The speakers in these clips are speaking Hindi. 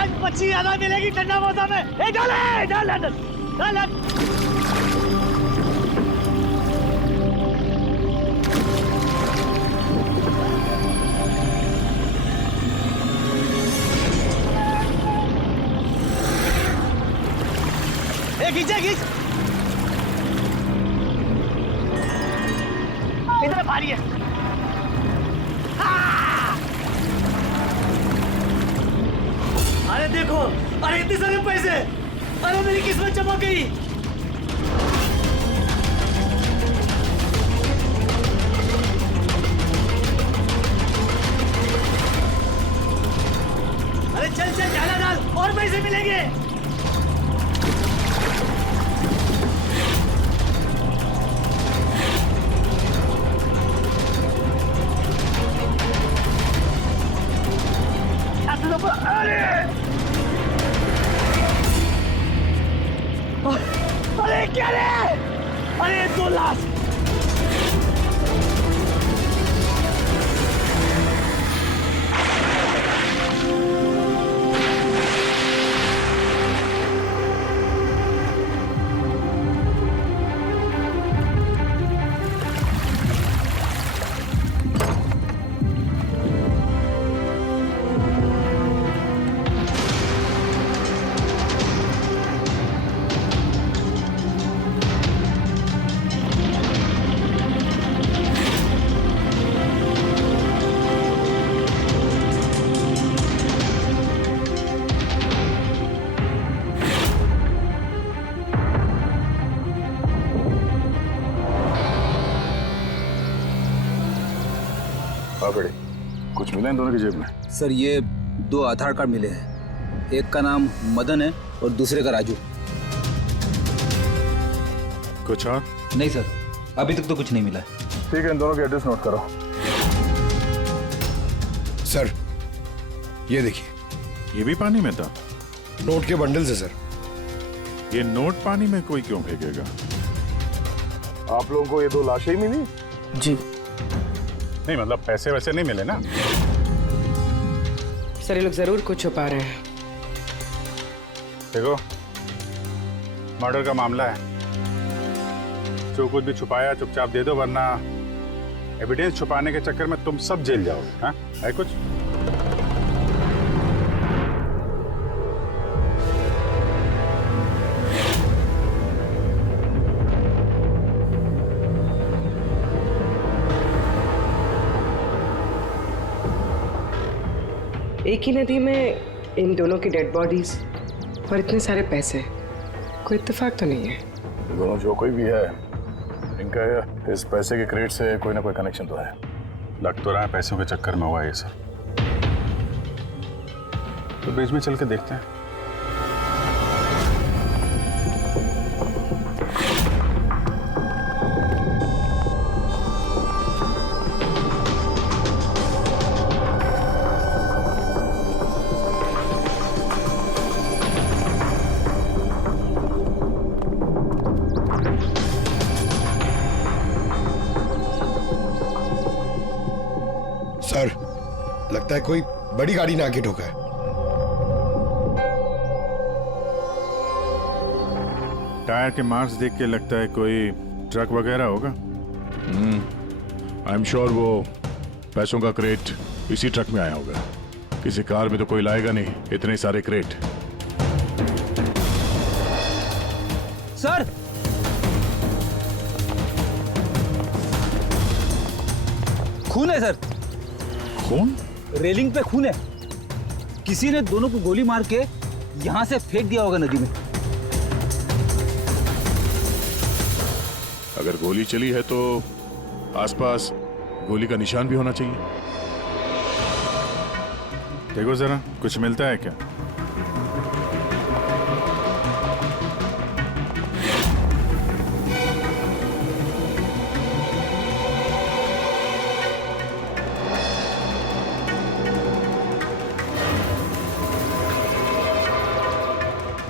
आज मच्छी ज्यादा मिलेगी ठंडा मौसम में। डाल डाल डाल डाल डाल। खींचा खींच, इधर भारी है। अरे देखो, अरे इतने सारे पैसे, अरे मेरी किस्मत चमक गई। अरे चल चल डाला डाल, और पैसे मिलेंगे। अरे क्या रे? अरे 2 लाख। कुछ मिला इन दोनों की जेब में? सर ये 2 आधार कार्ड मिले हैं, एक का नाम मदन है और दूसरे का राजू। कुछ और? नहीं सर, अभी तक तो कुछ नहीं मिला। ठीक है, इन दोनों के एड्रेस नोट करो। सर ये देखिए, ये भी पानी में था? नोट के बंडल से सर। ये नोट पानी में कोई क्यों फेंकेगा? आप लोगों को ये 2 लाशें ही मिली? जी नहीं मतलब पैसे वैसे नहीं मिले ना? सर ये लोग जरूर कुछ छुपा रहे हैं। देखो, मर्डर का मामला है, जो कुछ भी छुपाया चुपचाप दे दो, वरना एविडेंस छुपाने के चक्कर में तुम सब जेल जाओगे। हाँ है कुछ? एक ही नदी में इन दोनों की डेड बॉडीज और इतने सारे पैसे, कोई इत्तेफाक तो नहीं है? दोनों जो कोई भी है, इनका इस पैसे के क्रेडिट से कोई ना कोई कनेक्शन तो है। लग तो रहा है पैसों के चक्कर में हुआ ये सब। तो बीच में चल के देखते हैं। सर लगता है कोई बड़ी गाड़ी ने आके ठोका है। टायर के मार्क्स देख के लगता है कोई ट्रक वगैरह होगा। आई एम श्योर वो पैसों का क्रेट इसी ट्रक में आया होगा। किसी कार में तो कोई लाएगा नहीं इतने सारे क्रेट। सर खून है सर, खून? रेलिंग पे खून है। किसी ने दोनों को गोली मार के यहां से फेंक दिया होगा नदी में। अगर गोली चली है तो आसपास गोली का निशान भी होना चाहिए। देखो जरा, कुछ मिलता है क्या?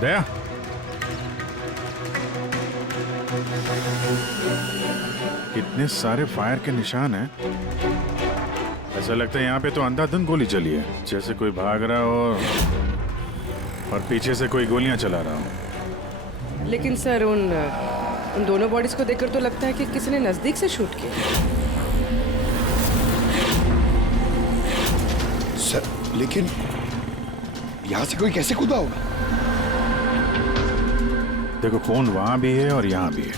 दया, इतने सारे फायर के निशान हैं। ऐसा लगता है यहाँ पे तो अंधाधुंध गोली चली है, जैसे कोई भाग रहा हो और पीछे से कोई गोलियां चला रहा हूँ। लेकिन सर उन दोनों बॉडीज को देखकर तो लगता है कि किसी ने नजदीक से शूट किया। सर लेकिन यहाँ से कोई कैसे कूदा होगा? देखो खून वहां भी है और यहाँ भी है।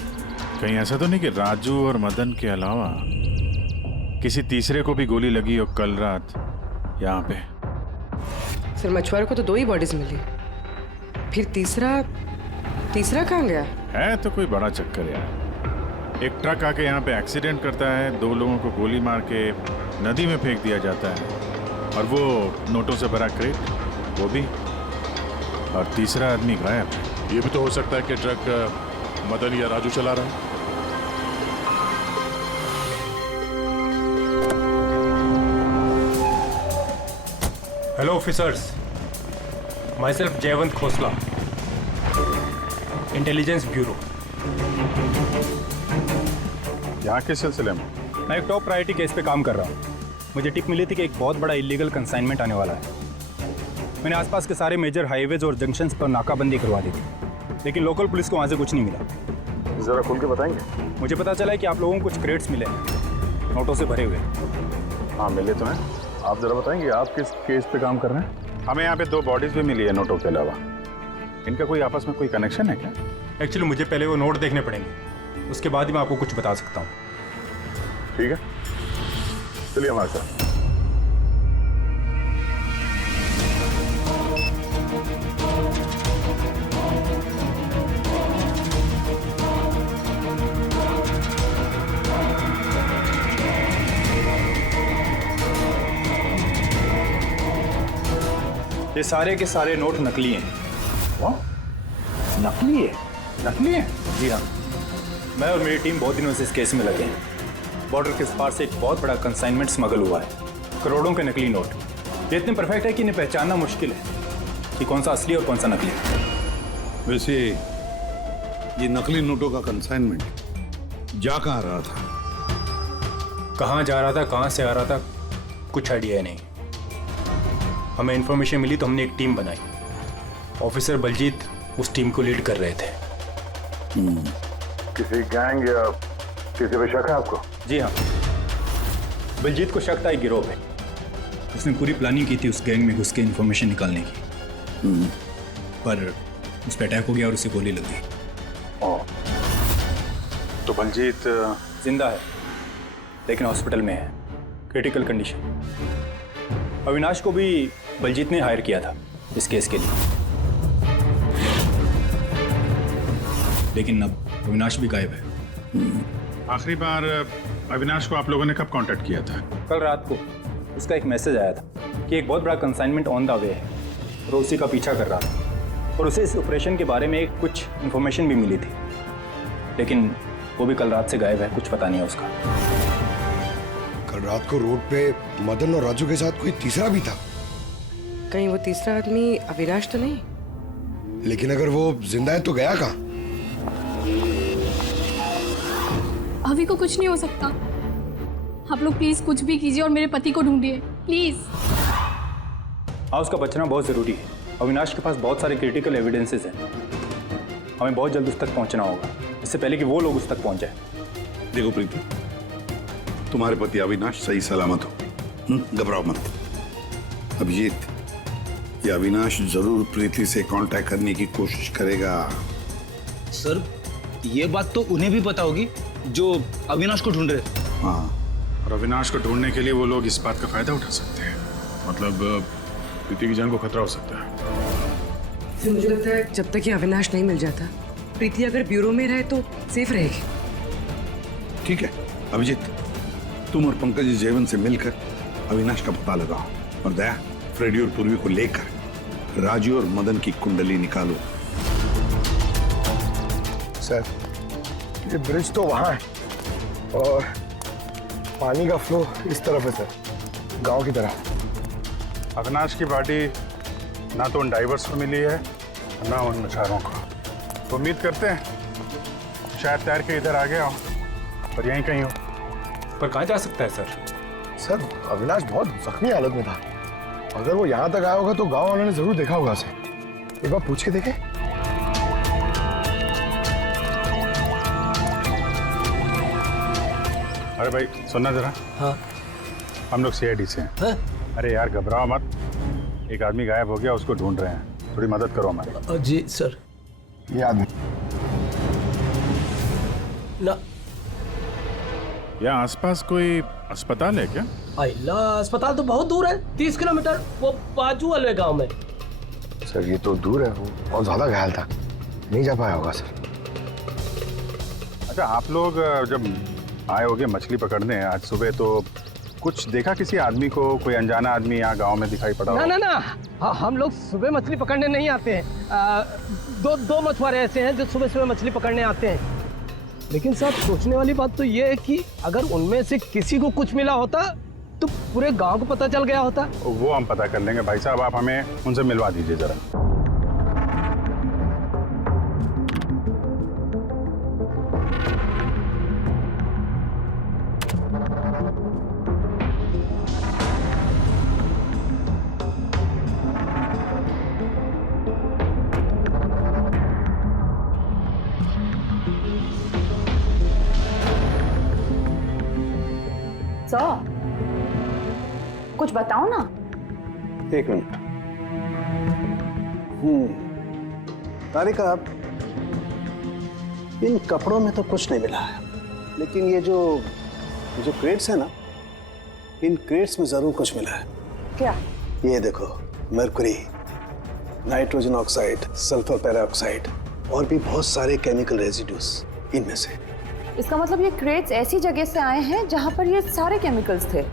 कहीं ऐसा तो नहीं कि राजू और मदन के अलावा किसी तीसरे को भी गोली लगी हो कल रात यहाँ पे। सर मछुआरों को तो 2 ही बॉडीज मिली, फिर तीसरा कहाँ गया? है तो कोई बड़ा चक्कर यार। एक ट्रक आके यहाँ पे एक्सीडेंट करता है, 2 लोगों को गोली मार के नदी में फेंक दिया जाता है, और वो नोटों से भरा क्रेट वो भी, और तीसरा आदमी गायब है। ये भी तो हो सकता है कि ट्रक मदन या राजू चला रहा है। Hello officers, myself जयवंत खोसला, इंटेलिजेंस ब्यूरो। यहाँ के सिलसिले में मैं एक टॉप प्रायोरिटी केस पे काम कर रहा हूँ। मुझे टिप मिली थी कि एक बहुत बड़ा इलीगल कंसाइनमेंट आने वाला है। मैंने आसपास के सारे मेजर हाईवेज और जंक्शंस पर नाकाबंदी करवा दी थी, लेकिन लोकल पुलिस को वहाँ से कुछ नहीं मिला। जरा खुल के बताएंगे? मुझे पता चला है कि आप लोगों को कुछ क्रेट्स मिले हैं, नोटों से भरे हुए। हाँ मिले तो हैं। आप जरा बताएंगे आप किस केस पे काम कर रहे हैं? हमें यहाँ पे 2 बॉडीज भी मिली है नोटों के अलावा। इनका कोई आपस में कोई कनेक्शन है क्या? एक्चुअली मुझे पहले वो नोट देखने पड़ेंगे, उसके बाद ही मैं आपको कुछ बता सकता हूँ। ठीक है, चलिए हमारे साथ। ये सारे के सारे नोट नकली हैं। नकली है? नकली है? जी हाँ, मैं और मेरी टीम बहुत दिनों से इस केस में लगे हैं। बॉर्डर के पार से एक बहुत बड़ा कंसाइनमेंट स्मगल हुआ है, करोड़ों के नकली नोट। ये इतने परफेक्ट है कि इन्हें पहचानना मुश्किल है कि कौन सा असली और कौन सा नकली है। वैसे ये नकली नोटों का कंसाइनमेंट जा कहाँ रहा था? कहाँ जा रहा था, कहाँ से आ रहा था, कुछ आइडिया नहीं। हमें इन्फॉर्मेशन मिली तो हमने एक टीम बनाई। ऑफिसर बलजीत उस टीम को लीड कर रहे थे। किसी गैंग या किसी पे शक है आपको? जी हाँ, बलजीत को शक था एक गिरोह पे। उसने पूरी प्लानिंग की थी उस गैंग में घुस के इन्फॉर्मेशन निकालने की, पर उस पर अटैक हो गया और उसे गोली लग गई। तो बलजीत जिंदा है, लेकिन हॉस्पिटल में है, क्रिटिकल कंडीशन। अविनाश को भी बलजीत ने हायर किया था इस केस के लिए, लेकिन अब अविनाश भी गायब है। आखिरी बार अविनाश को आप लोगों ने कब कांटेक्ट किया था? कल रात को उसका एक मैसेज आया था कि एक बहुत बड़ा कंसाइनमेंट ऑन द वे है और उसी का पीछा कर रहा था, और उसे इस ऑपरेशन के बारे में कुछ इन्फॉर्मेशन भी मिली थी, लेकिन वो भी कल रात से गायब है, कुछ पता नहीं है उसका। कल रात को रोड पे मदन और राजू के साथ कोई तीसरा भी था। कहीं वो तीसरा आदमी अविनाश तो नहीं? लेकिन अगर वो जिंदा है तो गया कहाँ? अभी को कुछ नहीं हो सकता। आप लोग प्लीज कुछ भी कीजिए और मेरे पति को ढूंढिए प्लीज। हाँ, उसका बचना बहुत ज़रूरी है। अविनाश के पास बहुत सारे क्रिटिकल एविडेंसेस हैं, हमें बहुत जल्द उस तक पहुंचना होगा, इससे पहले कि वो लोग उस तक पहुंच जाए। देखो प्रीति, तुम्हारे पति अविनाश सही सलामत हो, घबराओ मत। अभिजीत, ये अविनाश जरूर प्रीति से कांटेक्ट करने की कोशिश करेगा। सर ये बात तो उन्हें भी पता होगी जो अविनाश को ढूंढ रहे। हाँ, और अविनाश को ढूंढने के लिए वो लोग इस बात का फायदा उठा सकते हैं, मतलब प्रीति की जान को खतरा हो सकता है। फिर मुझे लगता है जब तक ये अविनाश नहीं मिल जाता, प्रीति अगर ब्यूरो में रहे तो सेफ रहेगी। ठीक है अभिजीत, तुम और पंकज जयवंत से मिलकर अविनाश का पता लगाओ, और दया फ्रेडी और पूर्वी को लेकर राजू और मदन की कुंडली निकालो। सर ये ब्रिज तो वहाँ है और पानी का फ्लो इस तरफ है सर, गांव की तरफ। अविनाश की बॉडी ना तो उन डाइवर्स को मिली है ना उन मछुआरों को। तो उम्मीद करते हैं शायद तैर के इधर आ गया हो और यहीं कहीं हो। पर कहाँ जा सकता है सर? सर अविनाश बहुत जख्मी हालत में था, अगर वो यहाँ तक आया होगा तो गांव वालों ने जरूर देखा होगा उसे। एक बार पूछ के देखे। अरे भाई सुनना जरा। हाँ हम लोग सीआईडी से हैं। हाँ? अरे यार घबराओ मत, एक आदमी गायब हो गया, उसको ढूंढ रहे हैं, थोड़ी मदद करो हमारी। जी सर। ये आदमी ना यहाँ आसपास कोई अस्पताल है क्या? अल्लाह, अस्पताल तो बहुत दूर है, 30 किलोमीटर, वो बाजू वाले गांव में। सर ये तो दूर है, वो बहुत ज्यादा घायल था, नहीं जा पाया होगा सर। अच्छा आप लोग जब आए होगे मछली पकड़ने आज सुबह, तो कुछ देखा किसी आदमी को? कोई अनजाना आदमी यहाँ गांव में दिखाई पड़ा? ना ना ना, हम लोग सुबह मछली पकड़ने नहीं आते हैं। दो मछुआरे ऐसे हैं जो सुबह सुबह मछली पकड़ने आते हैं। लेकिन साहब सोचने वाली बात तो ये है कि अगर उनमें से किसी को कुछ मिला होता तो पूरे गांव को पता चल गया होता। वो हम पता कर लेंगे भाई साहब, आप हमें उनसे मिलवा दीजिए जरा। कुछ बताओ ना। एक मिनट। तारिका, इन कपड़ों में तो कुछ नहीं मिला है, लेकिन ये जो क्रेट्स है ना, इन क्रेट्स में जरूर कुछ मिला है। क्या? ये देखो, mercury, nitrogen oxide, sulphur peroxide और भी बहुत सारे केमिकल रेजिड्यूज इनमें से। इसका मतलब ये क्रेट्स ऐसी जगह से आए हैं जहां पर ये सारे केमिकल्स थे।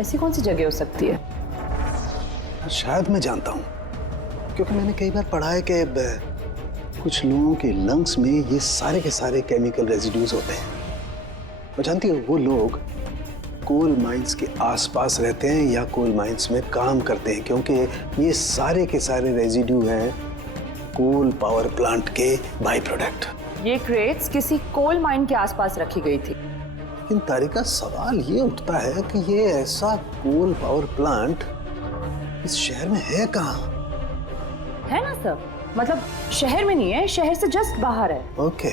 ऐसी कौन सी जगह हो सकती है? शायद मैं जानता हूँ, क्योंकि मैंने कई बार पढ़ा है कि कुछ लोगों के लंग्स में ये सारे के सारे केमिकल रेजिड्यूज होते हैं। और जानती हो, वो लोग कोल माइंस के आसपास रहते हैं या कोल माइंस में काम करते हैं, क्योंकि ये सारे के सारे रेजिड्यू हैं कोल पावर प्लांट के बाई प्रोडक्ट। ये क्रेट्स किसी कोल माइन के आसपास रखी गई थी। लेकिन तारिका, सवाल ये उठता है कि ये ऐसा कोल पावर प्लांट इस शहर में है कहाँ? है ना सर, मतलब शहर में नहीं है, शहर से जस्ट बाहर है। ओके।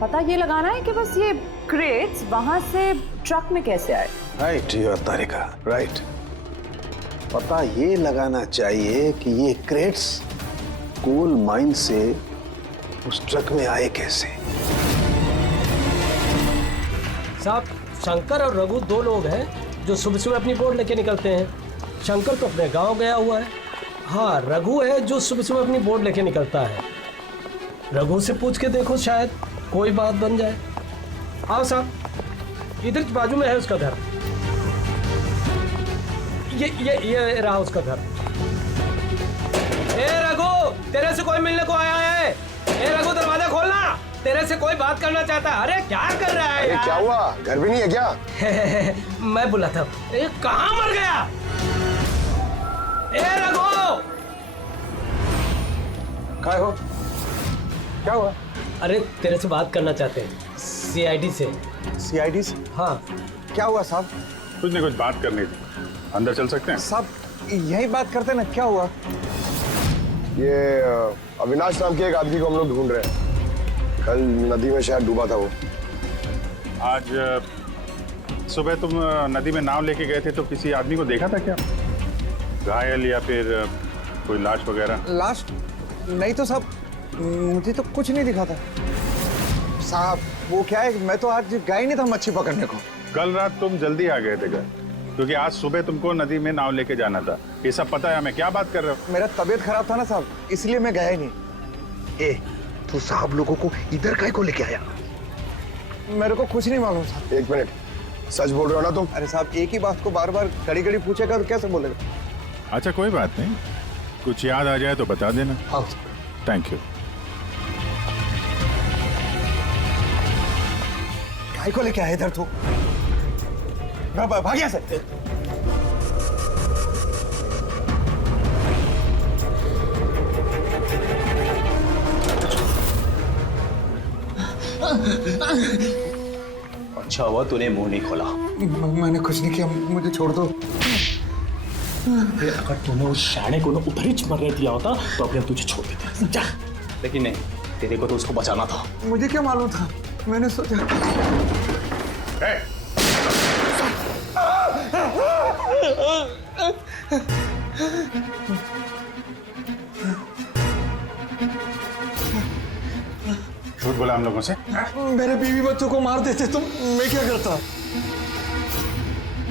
पता ये लगाना है कि बस ये क्रेट्स वहां से ट्रक में कैसे आए। Right you Tarika, right. पता ये लगाना चाहिए कि ये क्रेट्स कोल माइन से उस ट्रक में आए कैसे। साहब, शंकर और रघु दो लोग हैं जो सुबह सुबह अपनी बोट लेके निकलते हैं। शंकर तो अपने गांव गया हुआ है। हाँ, रघु है जो सुबह सुबह अपनी बोट लेके निकलता है। रघु से पूछ के देखो, शायद कोई बात बन जाए। आओ साहब, इधर बाजू में है उसका घर। ये रहा उसका घर। ए रघु, तेरे से कोई मिलने को आया है। ए रघु, दरवाजा खोलना, तेरे से कोई बात करना चाहता है। अरे क्या कर रहा है? अरे क्या हुआ, घर भी नहीं है क्या? मैं बोला था। ए, कहाँ मर गया? ए रघु, क्या हो? क्या हुआ? अरे तेरे से बात करना चाहते हैं, सीआईडी से। सीआईडी से? हाँ। क्या हुआ साहब? कुछ नहीं, कुछ बात करनी थी, अंदर चल सकते हैं? साहब यही बात करते हैं ना, क्या हुआ? ये अविनाश नाम के एक आदमी को हम लोग ढूंढ रहे हैं। कल नदी में शायद डूबा था वो। आज सुबह तुम नदी में नाव लेके गए थे, तो किसी आदमी को देखा था क्या? घायल या फिर कोई लाश वगैरह? लाश नहीं तो साहब, मुझे तो कुछ नहीं दिखा था साहब। वो क्या है, मैं तो आज गया ही नहीं था मच्छी पकड़ने को। कल रात तुम जल्दी आ गए थे घर, क्योंकि आज सुबह तुमको नदी में नाव लेके जाना था। ये सब पता है हमें, क्या बात कर रहे हो? मेरा तबीयत खराब था ना साहब, इसलिए मैं गया ही नहीं। तू साहब लोगों को इधर काहे को लेके आया? मेरे को कुछ नहीं मालूम साहब। एक मिनट, सच बोल रहे हो ना तुम? अरे साहब, एक ही बात को बार बार घड़ी घड़ी पूछेगा तो कैसे बोलेगा? अच्छा कोई बात नहीं, कुछ याद आ जाए तो बता देना। हाँ। Thank you. काहे को लेके आया इधर तू? भाग यहाँ से। अच्छा हुआ तूने मुंह नहीं खोला। मैंने कुछ नहीं किया, मुझे छोड़ दो। अगर तूने उस शाणे को ना उधर ही मरने दिया होता तो अभी हम तुझे छोड़ देते, समझा? लेकिन नहीं, तेरे को तो उसको बचाना था। मुझे क्या मालूम था, मैंने सोचा। झूठ बोला हम लोगों से? मेरे बीवी बच्चों को मार देते तुम, मैं क्या करता?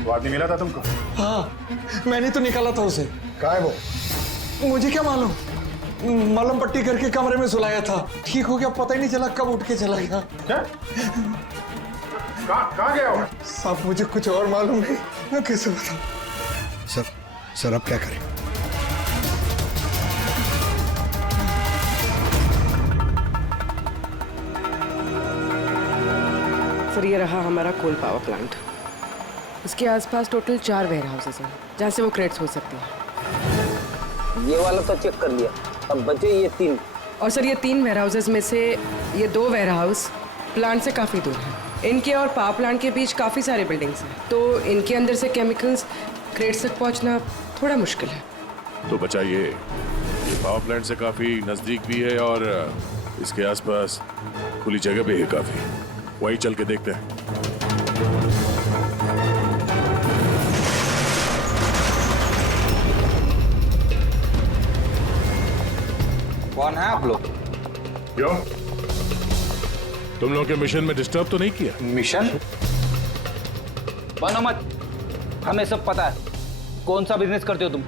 वो आदमी मिला था तुमको? हाँ, मैंने तो निकाला था उसे। कहाँ है वो? मुझे क्या मालूम, मलम पट्टी करके कमरे में सुलाया था, ठीक हो गया, पता ही नहीं चला कब उठ के चला गया। क्या? कहाँ गया वो? साहब मुझे कुछ और मालूम नहीं, मैं कैसे बताऊं? सर अब क्या करें? सर ये रहा हमारा कोल पावर प्लांट। इसके आसपास टोटल 4 वेयर हाउसेस हैं जहाँ से वो क्रेट्स हो सकती हैं। ये वाला तो चेक कर लिया, अब बचे ये 3। और सर ये 3 वेयर हाउसेस में से ये 2 वेयर हाउस प्लांट से काफ़ी दूर हैं। इनके और पावर प्लांट के बीच काफ़ी सारे बिल्डिंग्स हैं, तो इनके अंदर से केमिकल्स क्रेट्स तक पहुँचना थोड़ा मुश्किल है। तो बचा ये पावर प्लांट से काफी नजदीक भी है और इसके आसपास खुली जगह भी है काफी, वहीं चल के देखते हैं। कौन है आप लोग? क्यों, तुम लोग के मिशन में डिस्टर्ब तो नहीं किया? मिशन? बनो मत, हमें सब पता है। कौन सा बिजनेस करते हो तुम?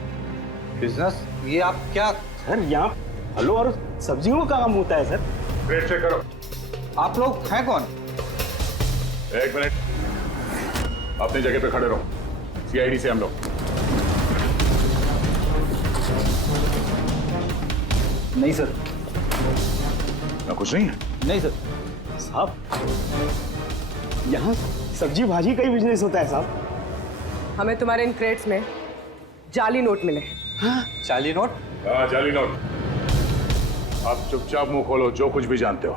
बिजनेस? ये आप क्या? सर यहाँ फलों और सब्जियों का काम होता है सर। क्रेट चेक करो। आप लोग हैं कौन? एक मिनट, अपनी जगह पे खड़े रहो। सीआईडी से हम लोग। नहीं सर। ना कुछ नहीं है? नहीं सर। साहब यहाँ सब्जी भाजी का ही बिजनेस होता है साहब। हमें तुम्हारे इन क्रेट्स में जाली नोट मिले। हाँ, जाली नोट? हाँ, जाली नोट। आप चुपचाप मुंह खोलो, जो कुछ भी जानते हो।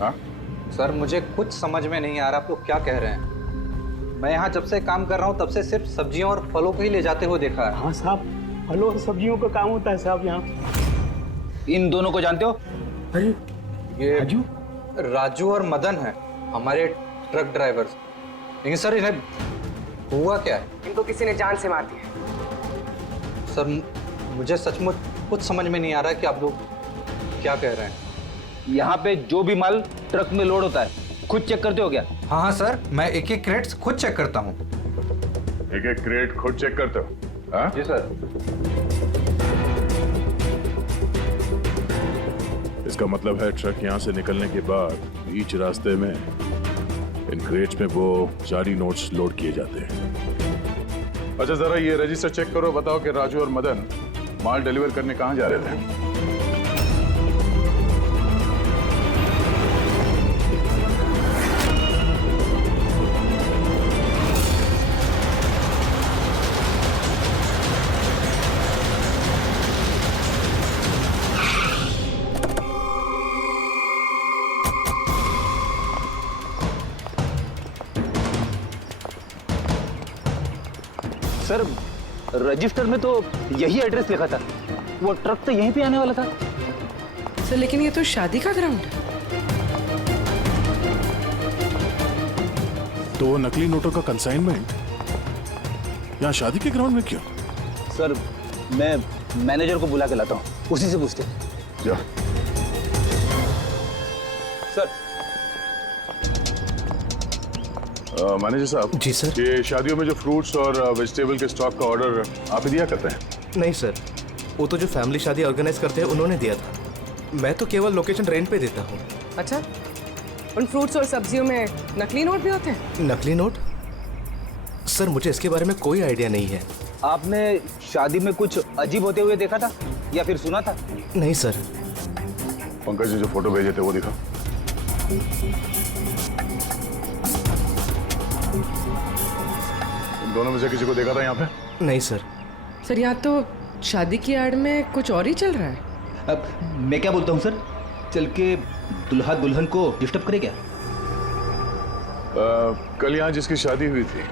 हाँ सर मुझे कुछ समझ में नहीं आ रहा आप लोग क्या कह रहे हैं। मैं यहाँ जब से काम कर रहा हूँ तब से सिर्फ सब्जियों और फलों को ही ले जाते हुए देखा है। हाँ साहब, फलों और सब्जियों का काम होता है साहब यहाँ। इन दोनों को जानते हो? अरे ये राजू और मदन है, हमारे ट्रक ड्राइवर्स। लेकिन सर इन्हें हुआ क्या है? इनको किसी ने जान से मार दिया। सर मुझे सचमुच कुछ समझ में नहीं आ रहा है कि आप लोग क्या कह रहे हैं। यहाँ पे जो भी माल ट्रक में लोड होता है खुद चेक करते हो क्या? हाँ हाँ सर, मैं एक एक क्रेट्स खुद चेक करता हूँ। एक एक क्रेट खुद चेक करते हो? हाँ जी सर। इसका मतलब है ट्रक यहाँ से निकलने के बाद बीच रास्ते में इन क्रेट्स में वो जाली नोट्स लोड किए जाते हैं। अच्छा जरा ये रजिस्टर चेक करो, बताओ कि राजू और मदन माल डिलीवर करने कहाँ जा रहे थे? सर रजिस्टर में तो यही एड्रेस लिखा था, वो ट्रक तो यहीं पे आने वाला था। सर लेकिन ये तो शादी का ग्राउंड है। तो वो नकली नोटों का कंसाइनमेंट यहाँ शादी के ग्राउंड में क्यों? सर मैं मैनेजर को बुला के लाता हूँ, उसी से पूछते। जा। सर मैनेजर साहब। जी सर। ये शादियों में जो फ्रूट्स और वेजिटेबल के स्टॉक का ऑर्डर आप ही दिया करते हैं? नहीं सर, वो तो जो फैमिली शादी ऑर्गेनाइज करते हैं उन्होंने दिया था। मैं तो केवल लोकेशन रेंट पे देता हूँ। अच्छा, उन फ्रूट्स और सब्जियों में नकली नोट भी होते हैं? नकली नोट? सर मुझे इसके बारे में कोई आइडिया नहीं है। आपने शादी में कुछ अजीब होते हुए देखा था या फिर सुना था? नहीं सर। पंकज ने जो फोटो भेजे थे वो दिखा। इन दोनों में से किसी को देखा था यहाँ पे? नहीं सर। सर यहाँ तो शादी की आड़ में कुछ और ही चल रहा है। अब मैं क्या बोलता हूँ सर, चल के दुल्हा दुल्हन को डिस्टर्ब करे क्या? कल यहाँ जिसकी शादी हुई थी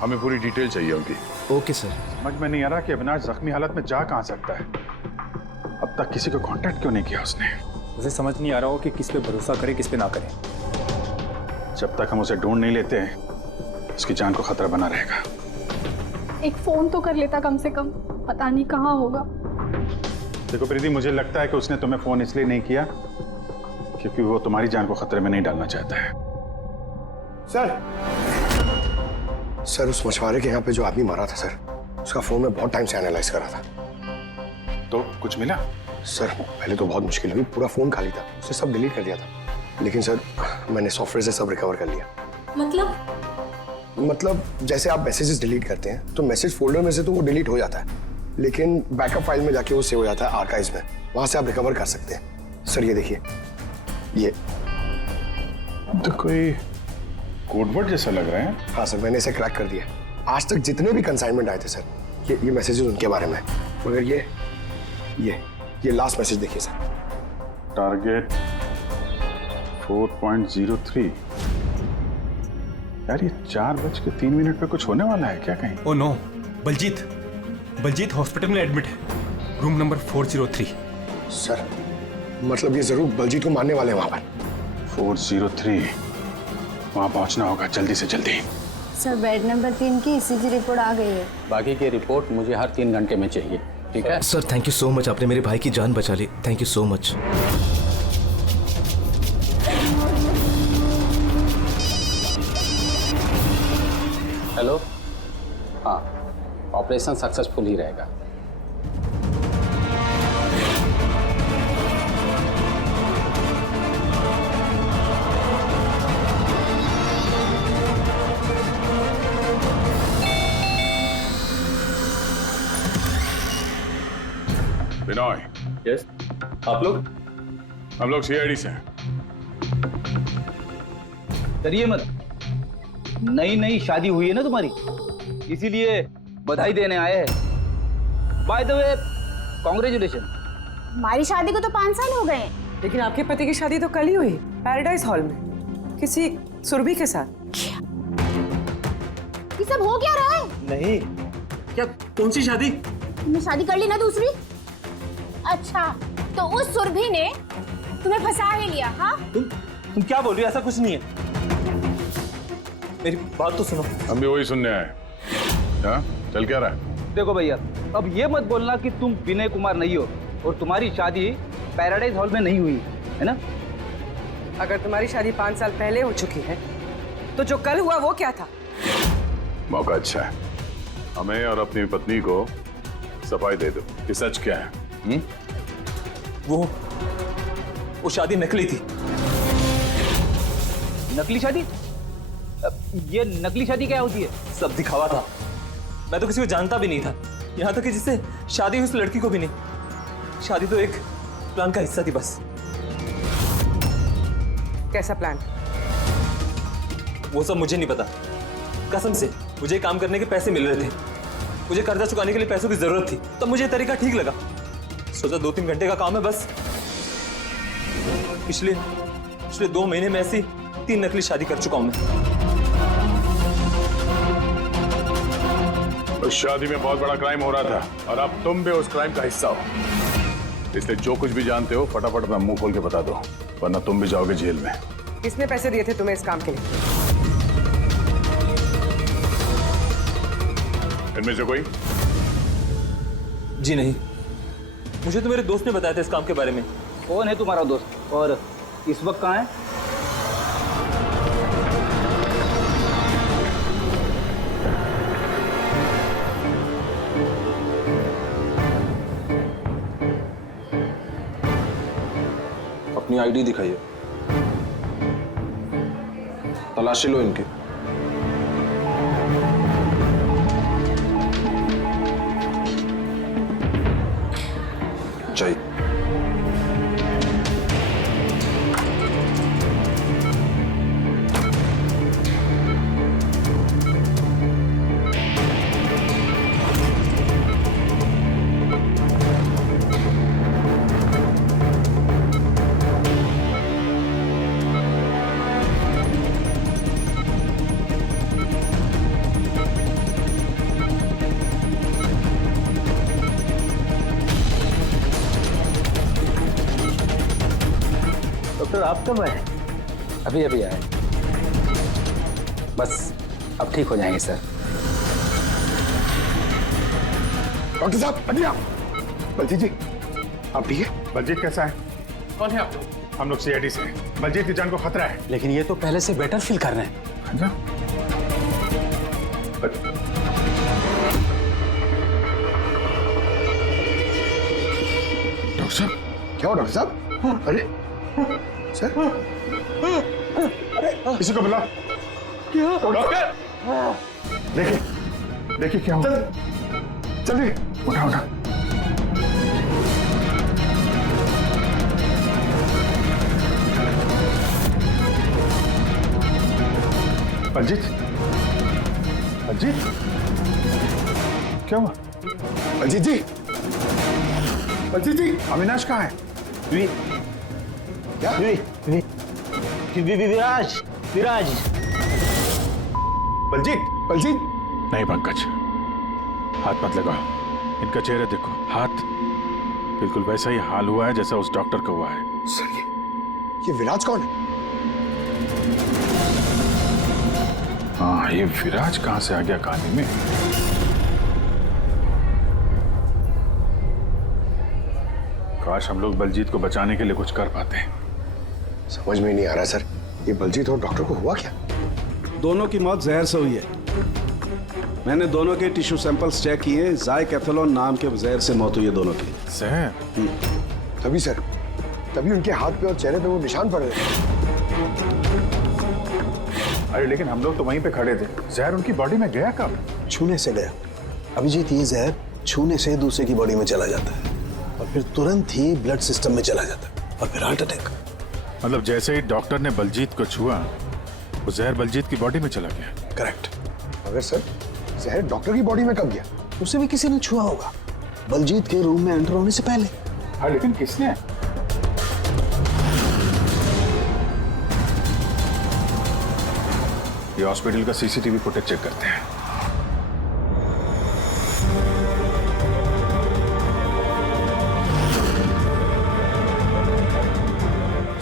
हमें पूरी डिटेल चाहिए उनकी। Okay sir. समझ में नहीं आ रहा कि अविनाश जख्मी हालत में जा कहाँ सकता है। अब तक किसी को कांटेक्ट क्यों नहीं किया उसने? मुझे समझ नहीं आ रहा हो कि किस पे भरोसा करे किस पे ना करे। जब तक हम उसे ढूंढ नहीं लेते उसकी जान को खतरा बना रहेगा। एक फोन तो कर लेता कम से कम, पता नहीं कहाँ होगा। देखो प्रीति, मुझे लगता है कि उसने तुम्हें फोन इसलिए नहीं किया क्योंकि वो तुम्हारी जान को खतरे में नहीं डालना चाहता है। सर उस मछुआरे के यहाँ पे जो आदमी मारा था सर, उसका फोन मैं बहुत टाइम से एनालाइज कर रहा था। तो कुछ मिला? सर पहले तो बहुत मुश्किल हुई, पूरा फोन खाली था, उसने सब डिलीट कर दिया था। लेकिन सर मैंने सॉफ्टवेयर से सब रिकवर कर लिया। मतलब जैसे आप मैसेजेस डिलीट करते हैं तो मैसेज फोल्डर में से तो वो डिलीट हो जाता है, लेकिन बैकअप फाइल में जाके वो सेव हो जाता है आर्काइव्स में, वहां से आप रिकवर कर सकते हैं। सर ये देखिए, ये तो कोई कोडवर्ड जैसा लग रहा है। हाँ सर, मैंने इसे क्रैक कर दिया। आज तक जितने भी कंसाइनमेंट आए थे सर, ये मैसेजेस उनके बारे में, मगर ये लास्ट मैसेज देखिए सर। टारगेट 4.03। यार ये 4:03 पे कुछ होने वाला है क्या कहीं? ओ नो, बलजीत हॉस्पिटल में एडमिट है, रूम नंबर 403। सर मतलब ये जरूर बलजीत को मारने वाले हैं वहां पर। 403, वहां पहुंचना होगा जल्दी से जल्दी। सर बेड नंबर 3 की ईसीजी रिपोर्ट आ गई है। बाकी की रिपोर्ट मुझे हर 3 घंटे में चाहिए, ठीक है? Sir thank you so much, आपने मेरे भाई की जान बचा ली। Thank you so much. Hello, हाँ, ऑपरेशन सक्सेसफुल ही रहेगा। बिनॉय। यस, आप लोग? हम लोग सीआईडी से हैं। डरिए मत, नई शादी हुई है ना तुम्हारी, इसीलिए बधाई देने आए हैं। By the way, congratulation. हमारी शादी को तो 5 साल हो गए। लेकिन आपके पति की शादी तो कल ही हुई, पैराडाइज हॉल में, किसी सुरभि के साथ। ये सब हो क्या रहा है? नहीं, क्या कौन सी शादी? तुमने शादी कर ली ना दूसरी? अच्छा, तो उस सुरभि ने तुम्हें फंसा ही लिया? हाँ, तुम क्या बोल रही हो? ऐसा कुछ नहीं है, मेरी बात तो सुनो। हम भी वही सुनने आए। हाँ, चल क्या रहा है? देखो भैया, अब ये मत बोलना कि तुम विनय कुमार नहीं हो और तुम्हारी शादी पैराडाइज हॉल में नहीं हुई है ना? अगर तुम्हारी शादी 5 साल पहले हो चुकी है तो जो कल हुआ वो क्या था? मौका अच्छा है, हमें और अपनी पत्नी को सफाई दे दो कि सच क्या है। वो शादी नकली थी। नकली शादी? ये नकली शादी क्या होती है? सब दिखावा था, मैं तो किसी को जानता भी नहीं था, यहाँ तक कि जिससे शादी हुई उस लड़की को भी नहीं। शादी तो एक प्लान का हिस्सा थी बस। कैसा प्लान? वो सब मुझे नहीं पता, कसम से। मुझे काम करने के पैसे मिल रहे थे, मुझे कर्जा चुकाने के लिए पैसों की जरूरत थी, तब मुझे तरीका ठीक लगा। सोचा 2-3 घंटे का काम है बस। पिछले 2 महीने में ऐसी 3 नकली शादी कर चुका हूं मैं। उस शादी में बहुत बड़ा क्राइम हो रहा था और अब तुम भी उस क्राइम का हिस्सा हो, इसलिए जो कुछ भी जानते हो फटाफट अपना मुंह खोल के बता दो, वरना तुम भी जाओगे जेल में। किसने पैसे दिए थे तुम्हें इस काम के लिए? इनमें से कोई? जी नहीं, मुझे तो मेरे दोस्त ने बताया था इस काम के बारे में। कौन है तुम्हारा दोस्त और इस वक्त कहाँ है? अपनी आईडी दिखाइए, तलाशी लो इनकी। चाहिए। डॉक्टर आप कब आए? अभी अभी आए, बस अब ठीक हो जाएंगे सर। डॉक्टर साहब बढ़िया। बलजीत जी आप ठीक है? बलजीत कैसा है? कौन है आप लोग? हम लोग सीआईडी से हैं। बलजीत की जान को खतरा है। लेकिन ये तो पहले से बेटर फील कर रहे हैं। अच्छा? डॉक्टर साहब क्या हो डॉक्टर साहब? अरे सर किसी को बुलाओ। डॉक्टर देखिए देखिए क्या हुआ। चल देखिए, उठा उठा। बलजीत बलजीत क्या हुआ? बलजीत जी, बलजीत जी अविनाश कहाँ है? क्या? विराज विराज बलजीत बलजीत नहीं पंकज, हाथ मत लगाओ। इनका चेहरा देखो, हाथ बिल्कुल वैसा ही हाल हुआ है जैसा उस डॉक्टर का हुआ है। सर ये विराज कौन है? हाँ ये विराज कहाँ से आ गया कहानी में? काश हम लोग बलजीत को बचाने के लिए कुछ कर पाते हैं। समझ में नहीं आ रहा सर, ये बलजीत और डॉक्टर को हुआ क्या? दोनों की मौत जहर से हुई है। मैंने दोनों के टिश्यू सैंपल्स चेक किए, ज़ाइकैथेलॉन नाम के जहर से मौत हुई है दोनों की। जहर? तभी सर, तभी उनके हाथ पे और चेहरे पे वो निशान पड़ रहे थे। अरे लेकिन हम लोग तो वहीं पे खड़े थे, जहर उनकी बॉडी में गया कब? छूने से गया। अभिजीत, ये जहर छूने से दूसरे की बॉडी में चला जाता है और फिर तुरंत ही ब्लड सिस्टम में चला जाता है और फिर हार्ट अटैक। मतलब जैसे ही डॉक्टर ने बलजीत को छुआ, वो जहर बलजीत की बॉडी में चला गया। करेक्ट। मगर सर जहर डॉक्टर की बॉडी में कब गया? उसे भी किसी ने छुआ होगा, बलजीत के रूम में एंटर होने से पहले। हाँ लेकिन किसने? ये हॉस्पिटल का सीसीटीवी फुटेज चेक करते हैं।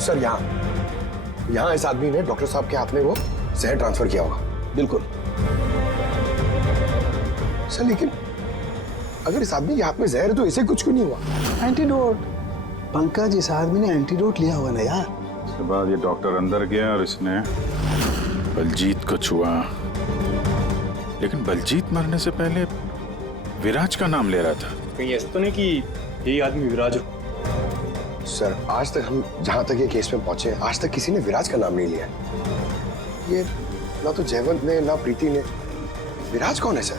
सर यहाँ इस आदमी ने डॉक्टर साहब के हाथ में वो जहर ट्रांसफर किया होगा। बिल्कुल। सर लेकिन अगर इस आदमी के हाथ में जहर है तो इसे कुछ क्यों नहीं हुआ? एंटीडोट। पंकज, इस आदमी ने एंटीडोट लिया हुआ ना यार। उसके बाद ये डॉक्टर अंदर गया और इसने बलजीत को छुआ। लेकिन बलजीत मरने से पहले विराज का नाम ले रहा था। कहीं ऐसा तो नहीं कि यही आदमी विराज हो? सर आज तक हम जहां तक ये केस में पहुंचे, आज तक किसी ने विराज का नाम नहीं लिया। ये ना तो जयवंत ने ना प्रीति ने। विराज कौन है सर?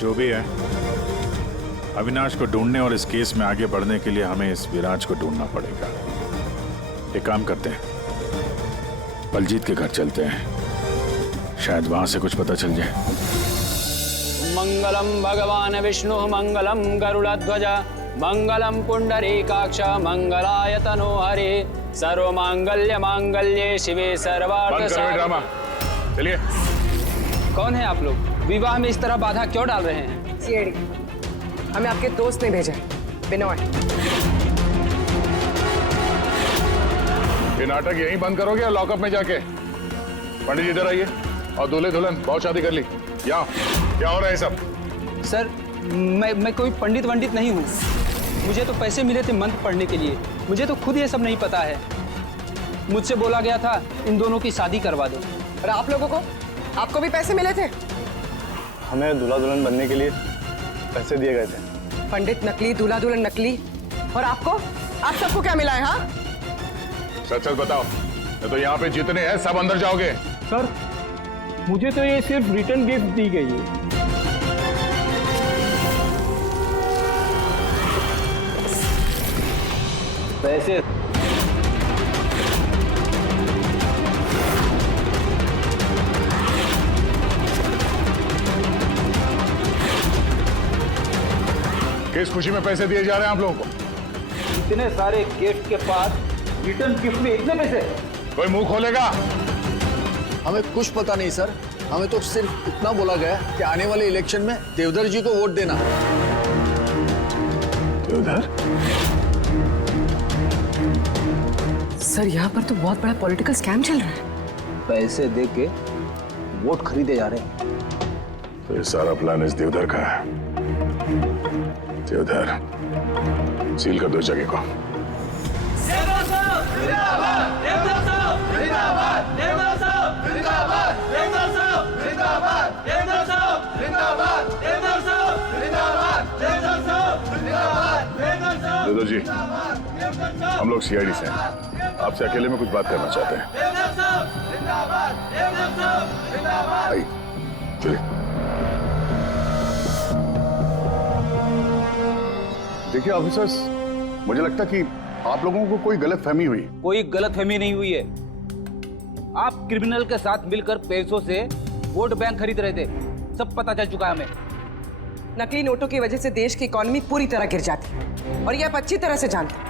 जो भी है, अविनाश को ढूंढने और इस केस में आगे बढ़ने के लिए हमें इस विराज को ढूंढना पड़ेगा। एक काम करते हैं, बलजीत के घर चलते हैं, शायद वहां से कुछ पता चल जाए। मंगलम भगवान विष्णु मंगलम गरुड़ध्वज मंगलम पुंडरीकाक्ष मंगलाय तनो हरे सर्व मांगल्य मांगल्ये शिवे सर्वार्थ ड्रामा चलिए। कौन है आप लोग? विवाह में इस तरह बाधा क्यों डाल रहे हैं? सीआईडी, हमें आपके दोस्त ने भेजा है, बिनोय। ये नाटक यहीं बंद करोगे या लॉकअप में जाके? पंडित जी इधर आइए और दूल्हे दुल्हन बहुत शादी कर ली। यहाँ क्या हो रहा है सब? सर मैं कोई पंडित वंडित नहीं हूँ। मुझे तो पैसे मिले थे मंत्र पढ़ने के लिए। मुझे तो खुद ये सब नहीं पता है। मुझसे बोला गया था इन दोनों की शादी करवा दो। और आप लोगों को, आपको भी पैसे मिले थे? हमें दूल्हा दुल्हन बनने के लिए पैसे दिए गए थे। पंडित नकली, दूल्हा दुल्हन नकली। और आपको, आप सबको क्या मिला है? हाँ सच सच बताओ, नहीं तो यहाँ पे जितने हैं सब अंदर जाओगे। सर मुझे तो ये सिर्फ रिटर्न गिफ्ट दी गई है। पैसे किस खुशी में पैसे दिए जा रहे हैं आप लोगों को? इतने सारे गिफ्ट के बाद रिटर्न गिफ्ट में इतने पैसे? कोई मुंह खोलेगा? हमें कुछ पता नहीं सर, हमें तो सिर्फ इतना बोला गया कि आने वाले इलेक्शन में देवधर जी को वोट देना। देवधर? सर यहाँ पर तो बहुत बड़ा पॉलिटिकल स्कैम चल रहा है। पैसे दे के वोट खरीदे जा रहे हैं। तो ये सारा प्लान इस देवधर का है। देवधर, सील कर दो जगह को। देवधर जी, हम लोग सीआईडी से हैं। आपसे अकेले में कुछ बात करना चाहते हैं। आइए, चलिए। देखिए ऑफिसर्स, मुझे लगता कि आप लोगों को कोई गलतफहमी हुई। कोई गलतफहमी नहीं हुई है। आप क्रिमिनल के साथ मिलकर पैसों से वोट बैंक खरीद रहे थे, सब पता चल चुका है हमें। नकली नोटों की वजह से देश की इकोनॉमी पूरी तरह गिर जाती है और ये आप अच्छी तरह से जानते हैं।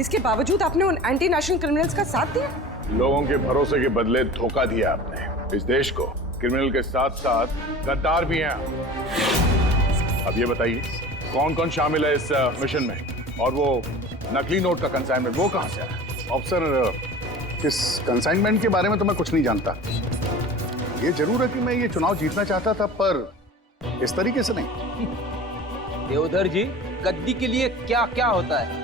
इसके बावजूद आपने उन एंटी नेशनल क्रिमिनल्स का साथ दिया। लोगों के भरोसे के बदले धोखा दिया आपने इस देश को। क्रिमिनल के साथ साथ गद्दार भी हैं। अब ये बताइए कौन कौन शामिल है इस मिशन में, और वो नकली नोट का कंसाइनमेंट वो कहां से आया? ऑफिसर, इस कंसाइनमेंट के बारे में तो मैं कुछ नहीं जानता। ये जरूर है कि मैं ये चुनाव जीतना चाहता था, पर इस तरीके से नहीं। देवधर जी, गद्दी के लिए क्या क्या होता है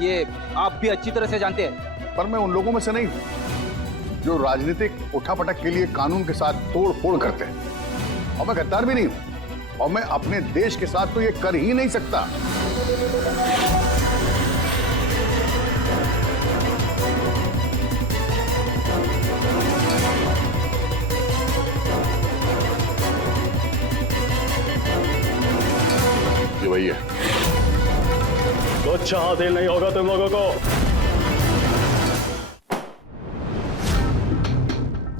ये आप भी अच्छी तरह से जानते हैं। पर मैं उन लोगों में से नहीं हूं जो राजनीतिक उठापटक के लिए कानून के साथ तोड़ फोड़ करते हैं, और मैं गद्दार भी नहीं हूं, और मैं अपने देश के साथ तो ये कर ही नहीं सकता। ये वही है। कुछ हासिल नहीं होगा तुम लोगों को।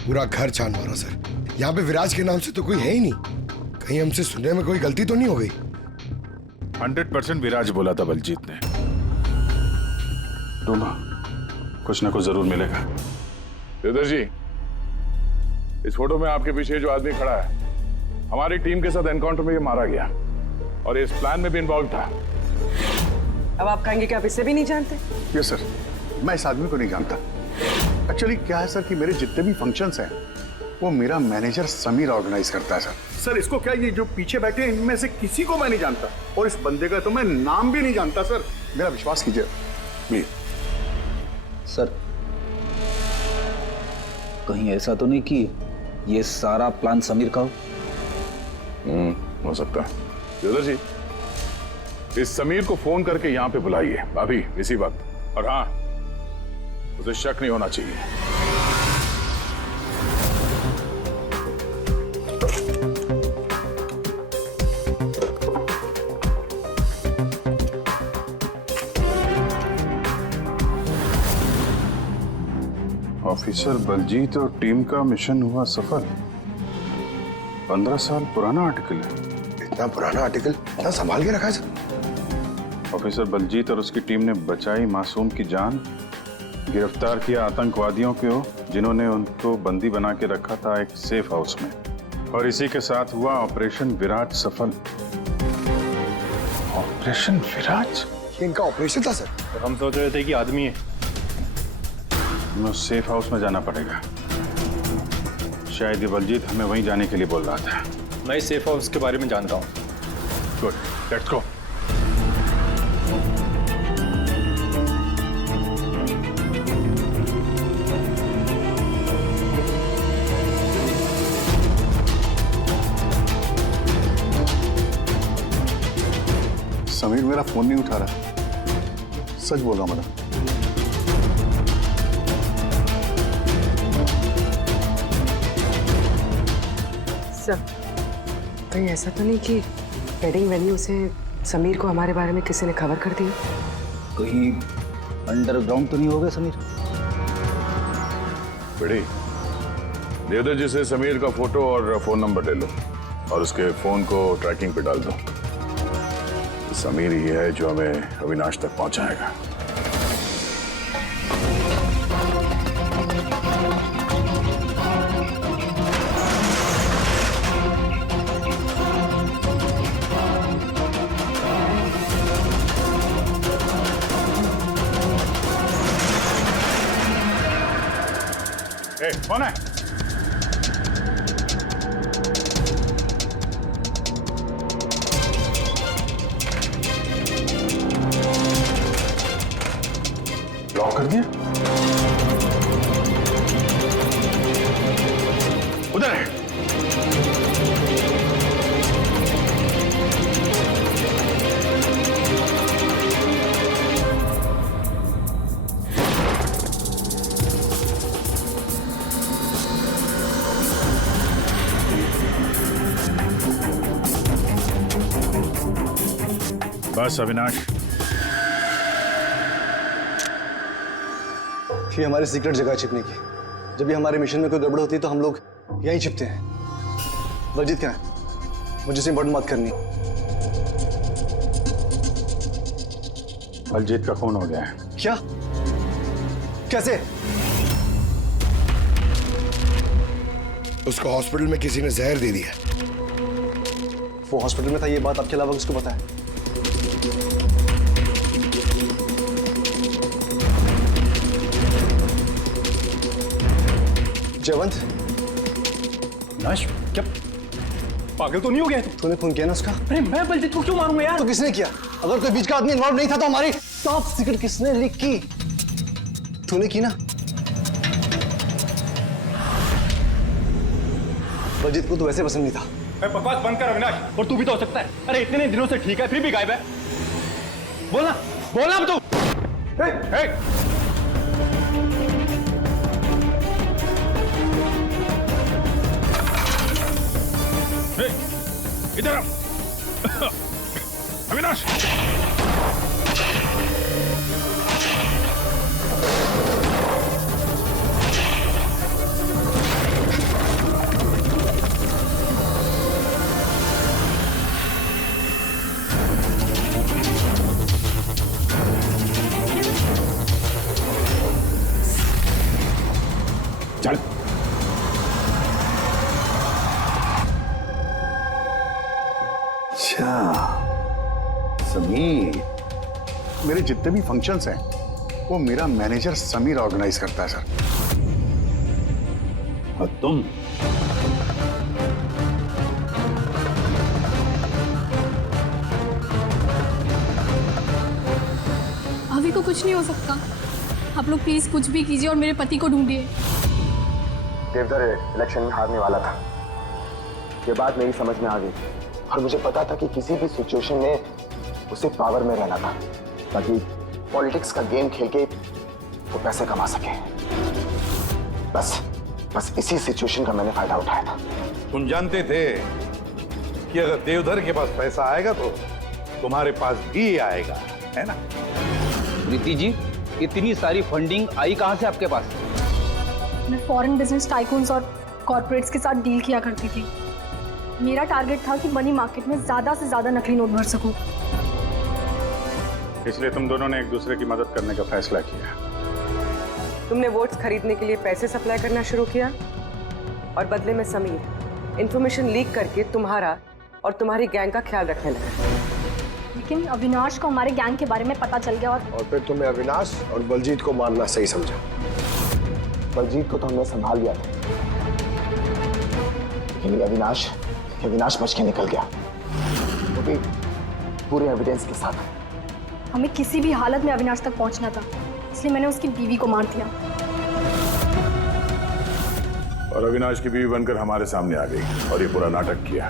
पूरा घर छान मारा सर। यहाँ पे विराज के नाम से तो कोई है ही नहीं। कहीं हमसे सुनने में कोई गलती तो नहीं हो गई? 100% विराज बोला था बलजीत ने। ढूंढो, कुछ ना कुछ जरूर मिलेगा। देवधर जी, इस फोटो में आपके पीछे जो आदमी खड़ा है, हमारी टीम के साथ एनकाउंटर में ये मारा गया और इस प्लान में भी इन्वॉल्व था। अब आप कहेंगे कि आप इसे भी नहीं जानते? यस सर, मैं इस आदमी को नहीं जानता। एक्चुअली क्या है सर कि मेरे जितने भी फंक्शंस हैं वो मेरा मैनेजर समीर ऑर्गेनाइज करता है सर। सर इसको क्या, ये जो पीछे बैठे हैं इनमें से किसी को मैं नहीं जानता, और इस बंदे का तो मैं नाम भी नहीं जानता सर। मेरा विश्वास कीजिए प्लीज। सर, कहीं ऐसा तो नहीं कि ये सारा प्लान समीर का हो? हो सकता है। देवधर जी, इस समीर को फोन करके यहाँ पे बुलाइए अभी इसी वक्त, और हाँ, उसे शक नहीं होना चाहिए। ऑफिसर बलजीत और टीम का मिशन हुआ सफल। 15 साल पुराना आर्टिकल है। इतना पुराना आर्टिकल इतना संभाल के रखा है सर? ऑफिसर बलजीत और उसकी टीम ने बचाई मासूम की जान, गिरफ्तार किया आतंकवादियों को जिन्होंने उनको बंदी बना के रखा था एक सेफ हाउस में, और इसी के साथ हुआ ऑपरेशन विराज सफल। ऑपरेशन विराज? ये इनका ऑपरेशन था सर? तो हम सोच रहे थे कि आदमी है। हमें उस सेफ हाउस में जाना पड़ेगा। शायद ये बलजीत हमें वहीं जाने के लिए बोल रहा था। मैं इस सेफ हाउस के बारे में जानता हूँ। Good, let's go. समीर मेरा फोन नहीं उठा रहा, सच बोल रहा हूं मैं। सर, कहीं ऐसा तो नहीं कि वेडिंग वेन्यू से समीर को हमारे बारे में किसी ने खबर कर दी? कहीं अंडरग्राउंड तो नहीं हो गया समीर? बेटी, देवधर जी से समीर का फोटो और फोन नंबर ले लो और उसके फोन को ट्रैकिंग पे डाल दो। समीर ही है जो हमें अविनाश तक पहुंचाएगा। ए, कौन है? लॉक कर दिया? उधर है। बस अविनाश, ये हमारी सीक्रेट जगह है छिपने की। जब भी हमारे मिशन में कोई गड़बड़ होती है तो हम लोग यहीं छिपते हैं। बलजीत क्या है? मुझे से इंपॉर्टेंट बात करनी। बलजीत का खून हो गया है। क्या? कैसे? उसको हॉस्पिटल में किसी ने जहर दे दिया। वो हॉस्पिटल में था, ये बात आपके अलावा किसको पता है? जयवंत, नाश, क्या पागल तो नहीं हो गया तू? तूने खून किया ना उसका? अरे मैं बलजीत को क्यों मारूंगा यार? तो किसने किया? अगर कोई बीच का आदमी इन्वॉल्व नहीं था तो हमारी टॉप सीक्रेट किसने लीक की? तूने की ना? बलजीत को तो वैसे पसंद नहीं था। मैं बकवास बंद कर अविनाश, और तू भी तो हो सकता है। अरे इतने दिनों से ठीक है, फिर भी गायब है। बोलना बोलना अब तू। इधर आओ। अविनाश, चल। अच्छा समीर, मेरे जितने भी फंक्शंस हैं वो मेरा मैनेजर समीर ऑर्गेनाइज करता है सर। और तुम? अभी को कुछ नहीं हो सकता। आप लोग प्लीज कुछ भी कीजिए और मेरे पति को ढूंढिए। देवधर इलेक्शन में हारने वाला था, ये बात मेरी समझ में आ गई और मुझे पता था कि किसी भी सिचुएशन में उसे पावर में रहना था ताकि पॉलिटिक्स का गेम खेल के वो पैसे कमा सके। बस इसी सिचुएशन का मैंने फायदा उठाया था। तुम जानते थे कि अगर देवधर के पास पैसा आएगा तो तुम्हारे पास भी आएगा, है ना? प्रीति जी, इतनी सारी फंडिंग आई कहां से आपके पास? मैं फॉरेन बिजनेस टाइकून्स और कॉर्पोरेट्स के साथ डील किया करती थी। मेरा टारगेट था कि मनी मार्केट में ज्यादा से ज्यादा नकली नोट भर सकूं। इसलिए तुम दोनों ने एक दूसरे की मदद करने का फैसला किया। तुमने वोट्स खरीदने के लिए पैसे सप्लाई करना शुरू किया और बदले में समीर इंफॉर्मेशन लीक करके तुम्हारा और तुम्हारी गैंग का ख्याल रखने लगा। लेकिन अविनाश को हमारे गैंग के बारे में पता चल गया और फिर तुमने अविनाश और बलजीत को मारना सही समझा। बलजीत को तो हमने संभाल लिया था, लेकिन अविनाश बच के निकल गया, वो भी पूरे एविडेंस के साथ। हमें किसी भी हालत में अविनाश तक पहुंचना था, इसलिए मैंने उसकी बीवी को मार दिया। और अविनाश की बीवी बनकर हमारे सामने आ गई और ये पूरा नाटक किया।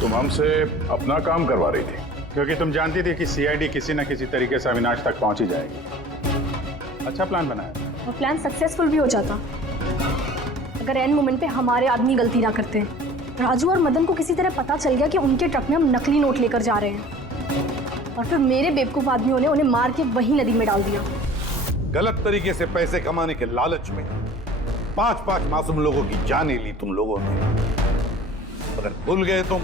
तुम हमसे अपना काम करवा रही थी क्योंकि तुम जानती थी कि सीआईडी किसी न किसी तरीके से अविनाश तक पहुंच ही जाएगी। अच्छा प्लान बनाया। और प्लान सक्सेसफुल भी हो जाता अगर एंड मोमेंट पे हमारे आदमी गलती ना करते। राजू और मदन को किसी तरह पता चल गया कि उनके ट्रक में हम नकली नोट लेकर जा रहे हैं और फिर मेरे बेवकूफ आदमियों ने उन्हें मार के वही नदी में डाल दिया। गलत तरीके से पैसे कमाने के लालच में 5-5 मासूम लोगों की जानें ली तुम लोगों ने। अगर भूल गए तुम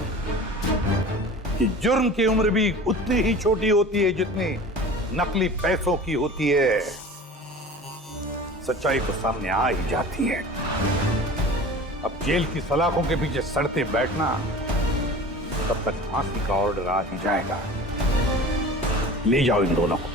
कि जुर्म की उम्र भी उतनी ही छोटी होती है जितनी नकली पैसों की होती है। सच्चाई तो सामने आ ही जाती है। अब जेल की सलाखों के पीछे सड़ते बैठना, तब तक फांसी का ऑर्डर आ ही जाएगा। ले जाओ इन दोनों को।